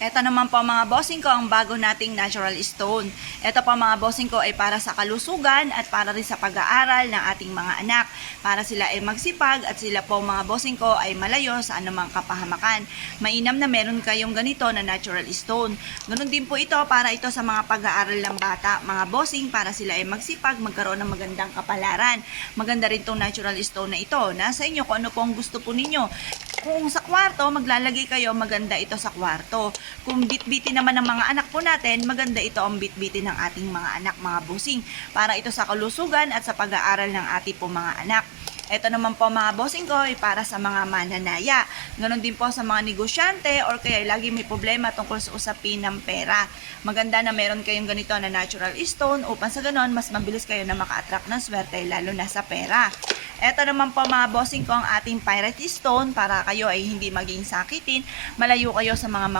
Ito naman po mga bossing ko, ang bago nating natural stone. Ito po mga bossing ko ay para sa kalusugan at para rin sa pag-aaral ng ating mga anak. Para sila ay magsipag at sila po mga bossing ko ay malayo sa anumang kapahamakan. Mainam na meron kayong ganito na natural stone. Ganun din po ito para ito sa mga pag-aaral ng bata. Mga bossing, para sila ay magsipag, magkaroon ng magandang kapalaran. Maganda rin itong natural stone na ito. Nasa inyo kung ano po ang gusto po ninyo. Kung sa kwarto, maglalagay kayo, maganda ito sa kwarto. Kung bitbitin naman ng mga anak po natin, maganda ito ang bitbitin ng ating mga anak, mga busing. Para ito sa kalusugan at sa pag-aaral ng ating po mga anak. Ito naman po mga bossing ko ay para sa mga mananaya. Ganon din po sa mga negosyante or kaya lagi may problema tungkol sa usapin ng pera. Maganda na meron kayong ganito na natural stone upang sa ganon mas mabilis kayo na maka-attract ng swerte lalo na sa pera. Ito naman po mga bossing ko ang ating pirate stone para kayo ay hindi maging sakitin, malayo kayo sa mga